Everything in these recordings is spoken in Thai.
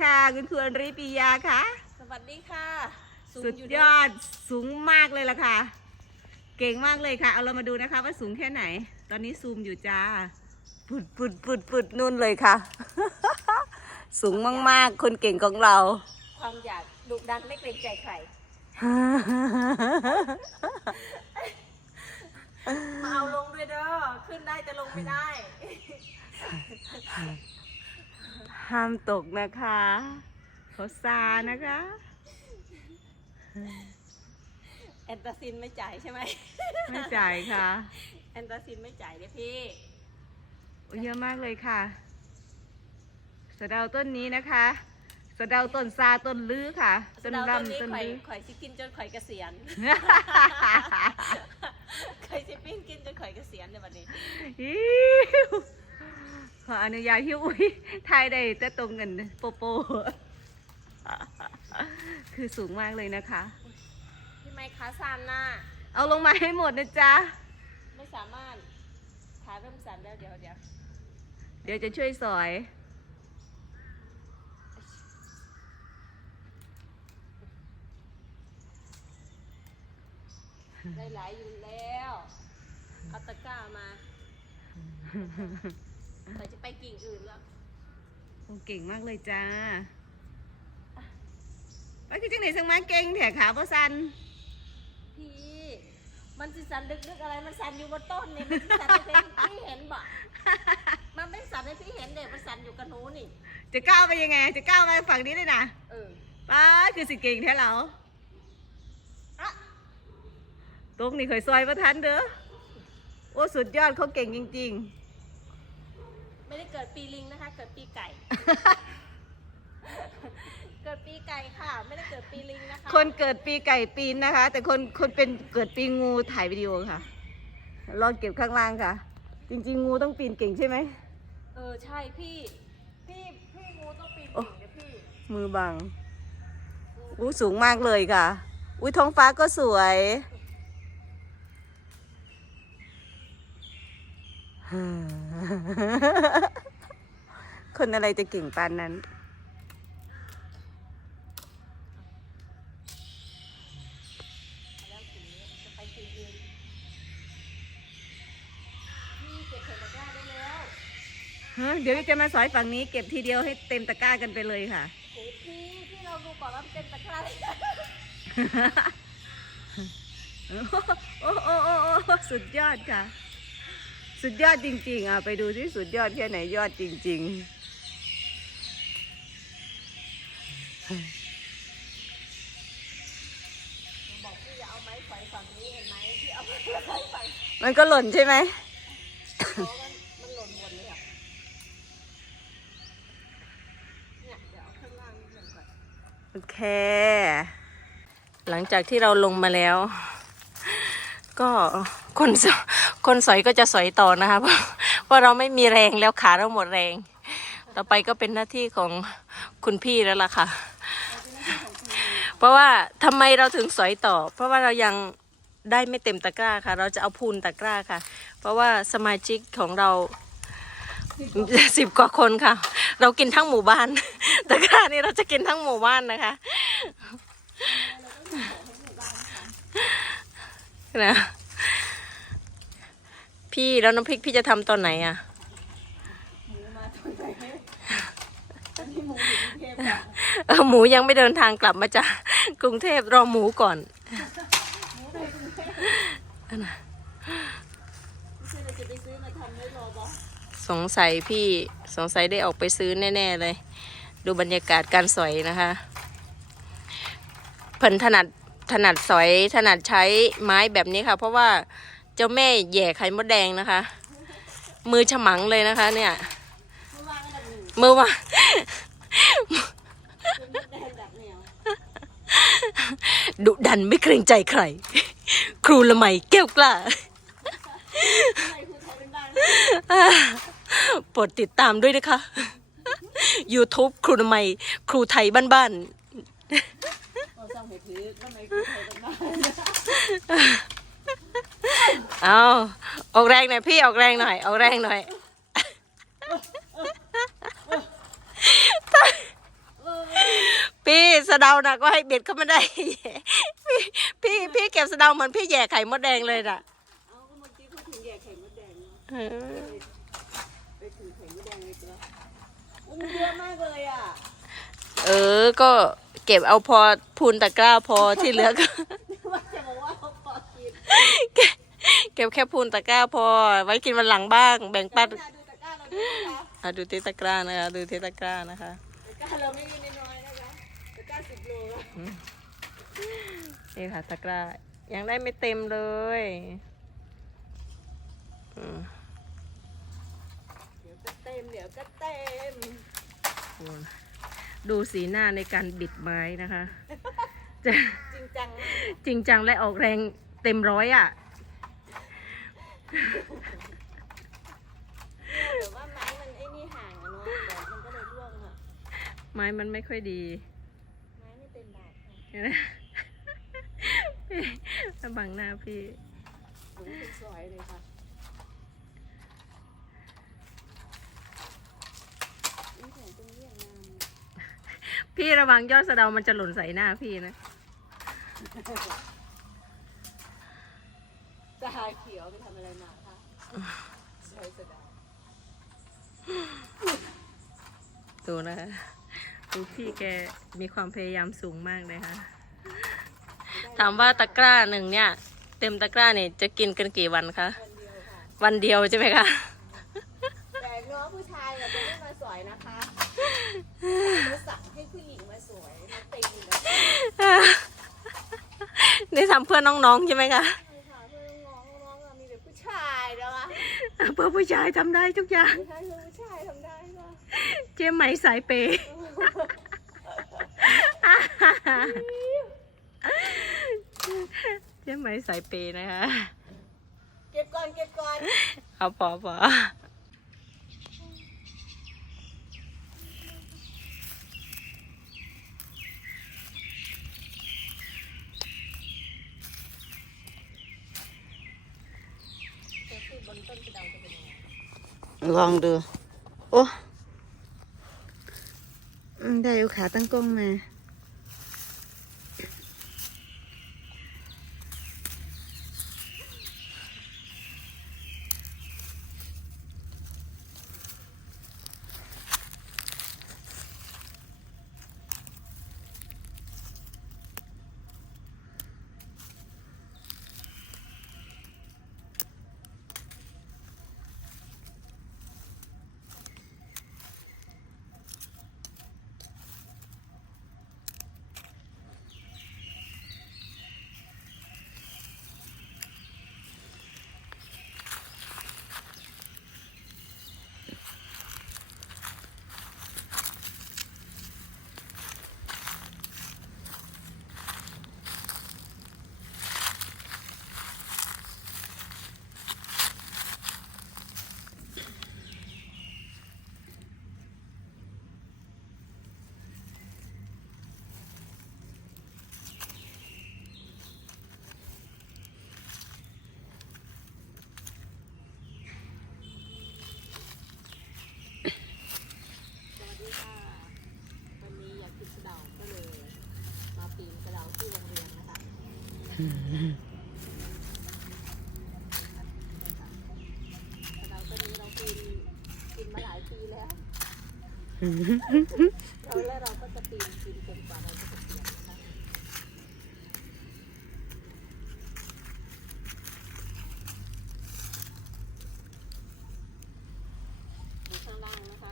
ค่ะคุณครูอริปิยาค่ะ สวัสดีค่ะสูงสุดอยู่ยอดสูงมากเลยล่ะค่ะ เก่งมากเลยค่ะ เอาเรามาดูนะคะ ว่าสูงแค่ไหน ตอนนี้ซูมอยู่จ้าปุดปุดปุดปุดนู่นเลยค่ะ สูงมากๆ คนเก่งของเรา ความอยากดุดันไม่เกรงใจใคร มาเอาลงด้วยเด้อ ขึ้นได้แต่ลงไม่ได้ ห้ามตกนะคะเขาซานะคะ แอนตาซินไม่จ่ายใช่ไหมไม่จ่ายค่ะ แอนตาซินไม่จ่ายเลยพี่โอ้เยอะมากเลยค่ะ สะเดาต้นนี้นะคะ สะเดาต้นซาต้นลื้อค่ะต้นเราต้นนี้รำต้นข่อยลื้อข่อยสิกินจนข่อยเกษียณข่อยสิปิ้งกินจนข่อยเกษียณในวันนี้อิ๊ว ขออนุญาตที่อุ้ยทายได้แต่ตรงกันโปโป คือสูงมากเลยนะคะ พี่ไมค์ขาซานหน้า เอาลงมาให้หมดนะจ๊ะ ไม่สามารถขาเริ่มสั่นแล้วเดี๋ยวเดี๋ยวเดี๋ยวจะช่วยสอยได้หลายอยู่แล้ว เอาตะกร้ามา ข่อยจะไปกิ่งอื่นแล้วโอ้เก่งมากเลยจ้าว่าคือจังไหนสังมาเก่งแถขาพ่อสันพี่มันสิสันลึกๆอะไรมันสันอยู่บนต้นนี่มันสิสันให้พี่เห็นบ่มันไม่สันให้พี่เห็นเด็กมันสันอยู่กับหนูนี่ จะก้าวไปยังไง จะก้าวไปฝั่งนี้เลยนะเออป้าดคือสิเก่งแท้เหรออะตรงนี่เคยซอยประทันเด้อโอ้สุดยอดเขาเก่งจริง ไม่ได้เกิดปีลิงนะคะ เกิดปีไก่ เกิดปีไก่ค่ะ ไม่ได้เกิดปีลิงนะคะๆคนเกิดปีไก่ปีนนะคะ แต่คนคนเป็นเกิดปีงูถ่ายวิดีโอค่ะลองเก็บข้างล่างค่ะ จริง ๆ งูต้องปีนเก่งใช่ไหมเออใช่พี่ พี่พี่งูต้องปีนโอ้กิ่งนะพี่มือบังอู้สูงมากเลยค่ะ อุ้ยท้องฟ้าก็สวย คนอะไรจะเก่งปานนั้นแล้วทีนี้จะไปกิ่งอื่นพี่เก็บเห็ดตะกร้าได้แล้วฮะเดี๋ยวจะมาสอยฝั่งนี้เก็บทีเดียวให้เต็มตะกร้ากันไปเลยค่ะ โอ้พี่พี่เราดูก่อนว่ามันเป็นตะกร้าได้โอ้โอ้โอ้โอ้โอ้สุดยอดค่ะ สุดยอดจริง ๆ อะ ไปดูที่สุดยอดแค่ไหนยอดจริง ๆมันก็หล่นใช่ไหมมันหล่นหมดเลยอะเนี่ยเดี๋ยวข้างล่างนิดนึงก่อนโอเค หลังจากที่เราลงมาแล้ว ก็ คนคนสอยก็จะสอยต่อนะคะเพราะเพราเราไม่มีแรงแล้วขาเราหมดแรง ต่อไปก็เป็นหน้าที่ของคุณพี่แล้วล่ะค่ะ เพราะว่าทำไมเราถึงสอยต่อ เพราะว่าเรายังได้ไม่เต็มตะกร้าค่ะ เราจะเอาพูนตะกร้าค่ะ เพราะว่าสมาชิกของเราสิบกว่าคนค่ะ เรากินทั้งหมู่บ้าน ตะกร้านี้เราจะกินทั้งหมู่บ้านนะคะนะ พี่แล้วน้ำพริกพี่จะทำตอนไหนอะหมูมาตอนไหนอันนี้หมูอยู่กรุงเทพอะเออหมูยังไม่เดินทางกลับมาจากกรุงเทพรอหมูก่อนหมูในกรุงเทพไม่ใช่เราจะไปซื้อมาทำไว้รอบอสงสัยพี่สงสัยได้ออกไปซื้อแน่ ๆ เลย ดูบรรยากาศการสอยนะคะเพิ่นถนัดถนัดสอยถนัดใช้ไม้แบบนี้ค่ะ เพราะว่า เจ้าแม่แหย่ไข่มดแดงนะคะ มือฉมังเลยนะคะ เนี่ย มือวานอันดับหนึ่งมือว่างดุดันไม่เกรงใจใคร ครูละไมแก้วกล้าทำไมครูไทยเป็นบ้านโปรดติดตามด้วยนะคะ YouTube ครูละไมครูไทยบ้านๆ เราสร้างเหตุถือทำไมครูไทยเป็นบ้านเอาออกแรงหน่อยพี่ออกแรงหน่อยออกแรงหน่อยเออสะเดาน่ะก็ให้เบ็ดเขาไม่ได้ พี่พี่พี่เก็บสะเดาเหมือนพี่แย่ไข่มดแดงเลยน่ะเอาก็เมื่อกี้พูดถึงแย่ไข่มดแดงเนอะเออไปถึงไข่มดแดงเลยจ้ะอุ้มเยอะมากเลยอะ เออ ก็เก็บเอาพอพูนตะกร้าพอที่เหลือก็ว่าจะบอกว่าเขาพอกินเก็บแค่พูนตะกร้าพอ ไว้กินวันหลังบ้าง แบ่งปันดูตะกร้าเราด้วยนะคะอะดูที่ตะกร้านะคะ ดูที่ตะกร้านะคะ ตะกร้าเราไม่มีน้อยๆนะคะ ตะกร้าสิบโลอะนี่ค่ะตะกร้า ยังได้ไม่เต็มเลยอืมเดี๋ยวก็เต็ม เดี๋ยวก็เต็ม ดูสีหน้าในการบิดไม้นะคะจะจริงจังมากจริงจังและออกแรงเต็มร้อยอะ แต่ว่าไม้มันไอ้นี่ห่างอะเนาะเดี๋ยวมันก็เลยร่วงอะไม้มันไม่ค่อยดี ไม้ไม่เต็มบาทค่ะเห็นไหมพี่บังหน้าพี่หนูเป็นสวยเลยค่ะนี่ของตรงนี้อย่างงามเลยพี่ระวังยอดสะเดามันจะหล่นใส่หน้าพี่นะ ตาเขียวไปทำอะไรมาคะสวยสะดาวดูนะคะดูพี่แกมีความพยายามสูงมากเลยค่ะ ถามว่าตะกร้าหนึ่งเนี่ย เต็มตะกร้าเนี่ยจะกินกันกี่วันคะคนเดียวค่ะ วันเดียวใช่ไหมคะ แต่น้องผู้ชายเนี่ยจะไม่มาสวยนะคะเขาสั่งให้ผู้หญิงมาสวยมาตีนะนี่ทำเพื่อน้องๆใช่ไหมคะ เพื่อผู้ชายทำได้ทุกอย่าง ใช่เพื่อนผู้ชายทำได้ค่ะเจ๊ไหมสายเปย์เจ๊ไหมสายเปย์นะคะ เก็บก่อนเก็บก่อน เอาพอพอ ลองดู โอ้ได้เอาขาตั้งกล้องมา สวัสดีค่ะ วันนี้อยากกินกระเดาก็เลย มาปีนกระเดาที่โรงเรียนนะคะ กระเดาต้นนี้เราปีนกินมาหลายปีแล้วเราแล้วเราก็จะปีนกินจนกว่าเราจะเกษียณนะคะดูข้างล่างนะคะ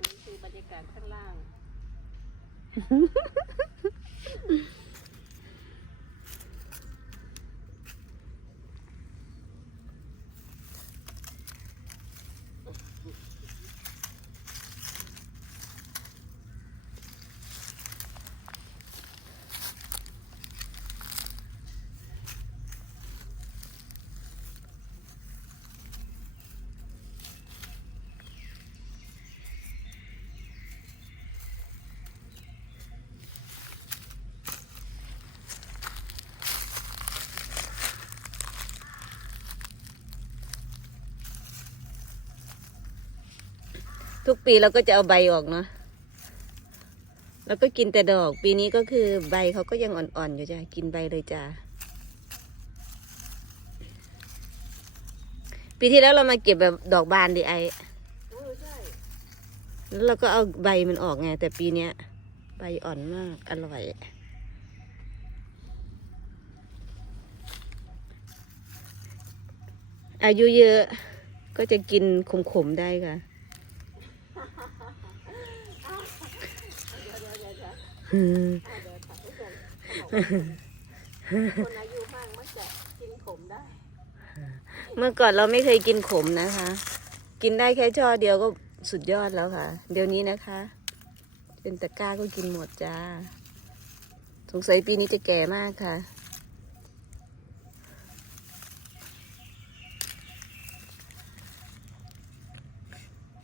นี่คือบรรยากาศข้างล่าง ทุกปีเราก็จะเอาใบออกเนาะแล้วก็กินแต่ดอก ปีนี้ก็คือใบเขาก็ยังอ่อนๆอยู่จ้ะกินใบเลยจ้ะปีที่แล้วเรามาเก็บแบบดอกบานดิไอแล้วเราก็เอาใบมันออกไง แต่ปีเนี้ย ใบอ่อนมากอร่อยอายุเยอะก็จะกินขมๆได้ค่ะ คนอายุมากมักจะกินขมได้ เมื่อก่อนเราไม่เคยกินขมนะคะ กินได้แค่ช่อเดียวก็สุดยอดแล้วค่ะ เดี๋ยวนี้นะคะ เป็นตะกร้าก็กินหมดจ้า สงสัยปีนี้จะแก่มากค่ะ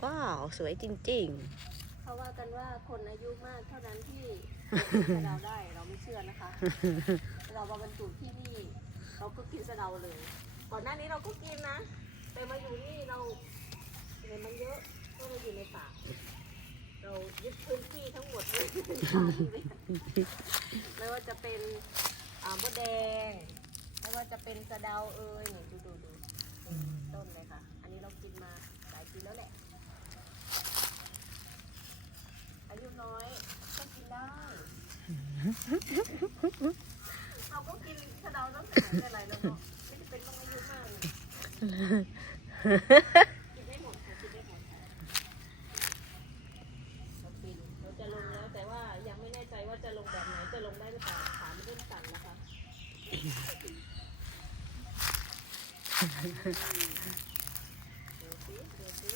ว้าว สวยจริง ๆ เขาว่ากันว่าคนอายุมากเท่านั้นที่ สะเดาได้เราไม่เชื่อนะคะเรามาบรรจุที่นี่ เราก็กินสะเดาเลย ก่อนหน้านี้เราก็กินนะ แต่มาอยู่นี่เราเห็นมันเยอะก็เราอยู่ในป่าเรายึดพื้นที่ทั้งหมดเลยไม่ว่าจะเป็นอ่ามดแดงไม่ว่าจะเป็นสะเดาเอ่ยเนี่ยดูดูดูต้นเลยค่ะ อันนี้เรากินมาหลายปีแล้วแหละอายุน้อย เราก็กินสะเดาตั้งแต่ไหนแต่ไรแล้วเนาะไม่จำเป็นต้องอายุมากเลยกินได้หมดค่ะกินได้หมดค่ะเรากินเราจะลงแล้วแต่ว่ายังไม่แน่ใจว่าจะลงแบบไหนจะลงได้หรือเปล่าขาไม่เริ่มสั่นนะคะดูสิดูสิ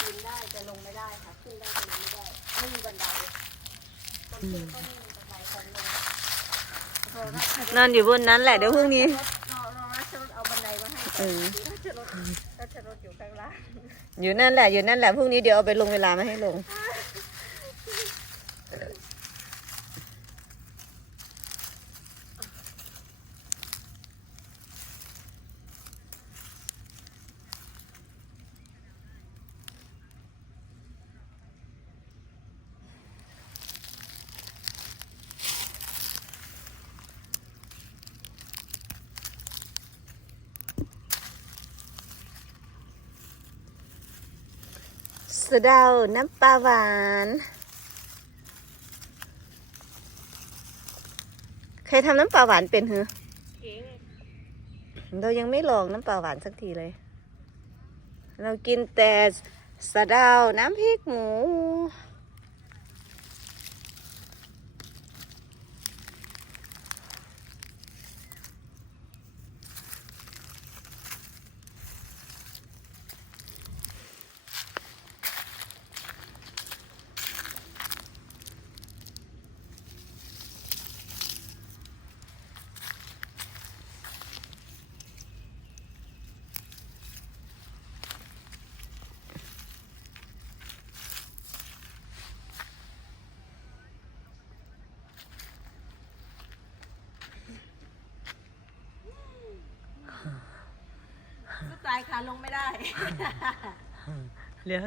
กินได้แต่ลงไม่ได้ค่ะขึ้นได้แต่ลงไม่ได้ไม่มีบันไดตอนขึ้นก็ไม่มีบันไดตอนลงเรา น่าจะๆนอนอยู่บนนั้นแหละเดี๋ยวพรุ่งนี้เราเราราชรถเอาบันไดมาให้เอก่อนอราชรถราชรถอยู่ข้างล่างอยู่นั่นแหละอยู่นั่นแหละพรุ่งนี้เดี๋ยวเอาไปลงเวลามาให้ลง สะเดา น้ำปลาหวาน ใครทำน้ำปลาหวานเป็นเหรอเก๋ไงเรายังไม่ลองน้ำปลาหวานสักทีเลย เรากินแต่สะเดา น้ำพริกหมู ตายค่ะลงไม่ได้เดี๋ยว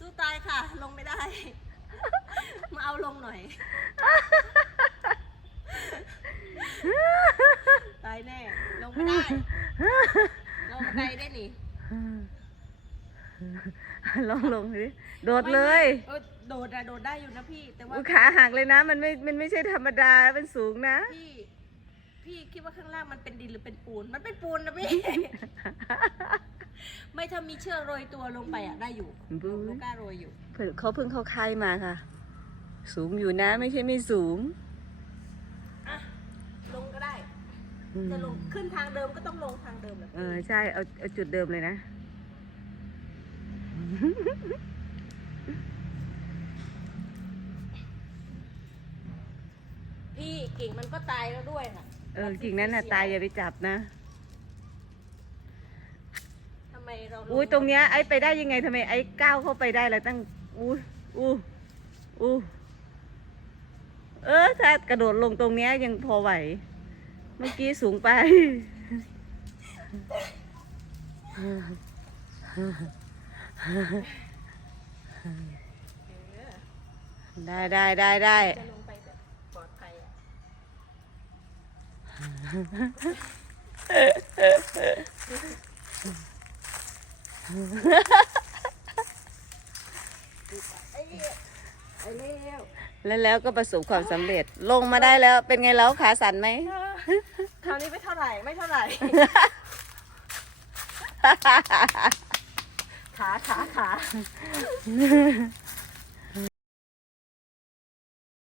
สู้ตายค่ะ ลงไม่ได้ มาเอาลงหน่อย ตายแน่ ลงไม่ได้ ลงบันไดได้นี่ลองลงดิโดดเลยเออโดดอะโดดได้อยู่นะพี่ แต่ว่าอุ๊ยขาหักเลยนะ มันไม่ มันไม่ใช่ธรรมดาเป็นสูงนะพี่ พี่คิดว่าข้างล่างมันเป็นดินหรือเป็นปูน มันเป็นปูนนะพี่ ไม่ถ้ามีเชือกโรยตัวลงไปอะได้อยู่บู๊ ลูกกล้าโรยอยู่ เพิ่งเขาเพิ่งเข้าค่ายมาค่ะ สูงอยู่นะไม่ใช่ไม่สูงอะ ลงก็ได้ อืมจะลงขึ้นทางเดิมก็ต้องลงทางเดิมแหละเออใช่เอาเอาจุดเดิมเลยนะ พี่กิ่งมันก็ตายแล้วด้วยน่ะ เออกิ่งนั้นน่ะตายอย่าไปจับนะ ทำไมเราลอุ้ยตรงเนี้ยไอ้ไปได้ยังไงทำไมไอ้ก้าวเข้าไปได้แล้วตั้งอู้อู้อู้เออถ้ากระโดดลงตรงเนี้ยยังพอไหว เมื่อกี้สูงไปเออได้ได้ได้ได้ จะลงไปแบบปล แล้วแล้วก็ประสบความสำเร็จ ลงมาได้แล้ว เป็นไงแล้วขาสั่นไหม คราวนี้ไม่เท่าไหร่ไม่เท่าไหร่ ขาขาขา